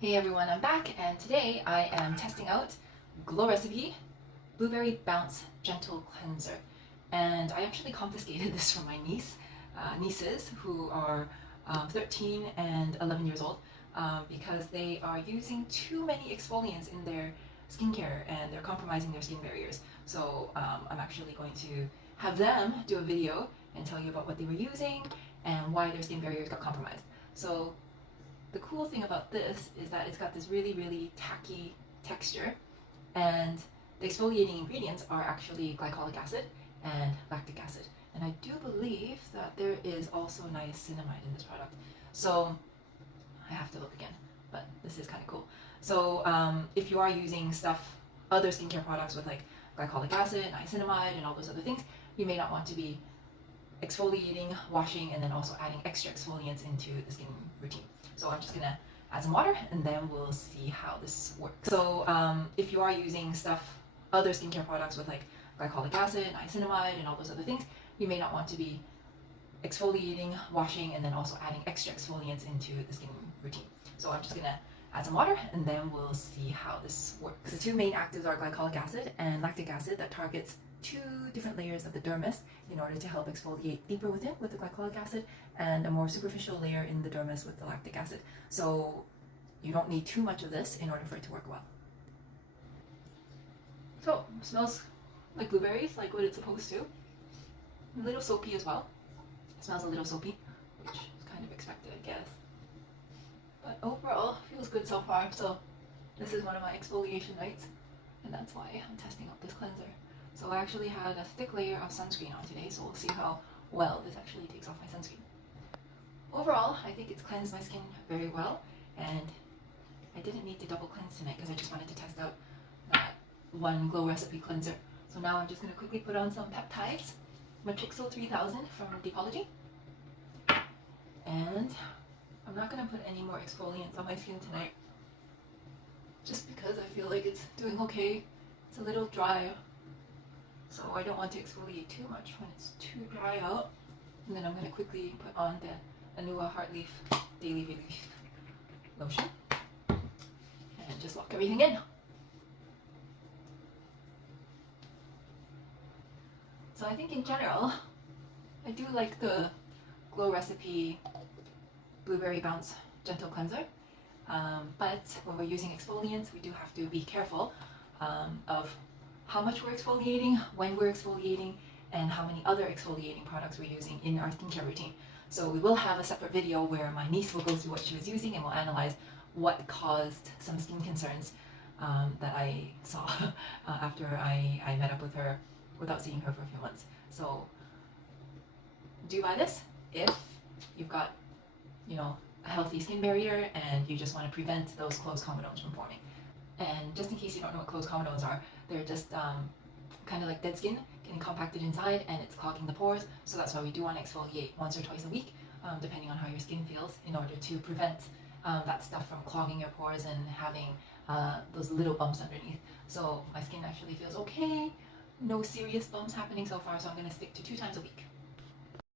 Hey everyone, I'm back and today I am testing out Glow Recipe Blueberry Bounce Gentle Cleanser. And I actually confiscated this from my nieces who are 13 and 11 years old because they are using too many exfoliants in their skincare and they're compromising their skin barriers. So I'm actually going to have them do a video and tell you about what they were using and why their skin barriers got compromised. So the cool thing about this is that it's got this really tacky texture, and the exfoliating ingredients are actually glycolic acid and lactic acid. And I do believe that there is also niacinamide in this product. So I have to look again, but this is kind of cool. So if you are using other skincare products with like glycolic acid, niacinamide, and all those other things, you may not want to be exfoliating, washing, and then also adding extra exfoliants into the skin routine. So I'm just gonna add some water and then we'll see how this works. So if you are using other skincare products with like glycolic acid, niacinamide, and all those other things, you may not want to be exfoliating, washing, and then also adding extra exfoliants into the skin routine. So I'm just gonna add some water and then we'll see how this works. The two main actives are glycolic acid and lactic acid that targets two different layers of the dermis in order to help exfoliate deeper within with the glycolic acid and a more superficial layer in the dermis with the lactic acid. So you don't need too much of this in order for it to work well. So it smells like blueberries, like what it's supposed to. A little soapy as well. It smells a little soapy, which is kind of expected, I guess. But overall, feels good so far. So this is one of my exfoliation nights, and that's why I'm testing out this cleanser. So I actually had a thick layer of sunscreen on today, so we'll see how well this actually takes off my sunscreen. Overall, I think it's cleansed my skin very well, and I didn't need to double cleanse tonight because I just wanted to test out that one Glow Recipe cleanser. So now I'm just going to quickly put on some peptides, Matrixyl 3000 from Glycolic, and I'm not going to put any more exfoliants on my skin tonight, just because I feel like it's doing okay. It's a little dry, so I don't want to exfoliate too much when it's too dry out. And then I'm going to quickly put on the Anua Heartleaf Daily Relief Lotion and just lock everything in. So I think in general, I do like the Glow Recipe Blueberry Bounce Gentle Cleanser. But when we're using exfoliants, we do have to be careful of how much we're exfoliating, when we're exfoliating, and how many other exfoliating products we're using in our skincare routine. So we will have a separate video where my niece will go through what she was using and we'll analyze what caused some skin concerns that I saw after I met up with her without seeing her for a few months. So do buy this if you've got, a healthy skin barrier and you just want to prevent those closed comedones from forming. And just in case you don't know what closed comedones are, they're just kind of like dead skin getting compacted inside and it's clogging the pores. So that's why we do want to exfoliate once or twice a week, depending on how your skin feels, in order to prevent that stuff from clogging your pores and having those little bumps underneath. So my skin actually feels okay. No serious bumps happening so far, so I'm going to stick to 2 times a week.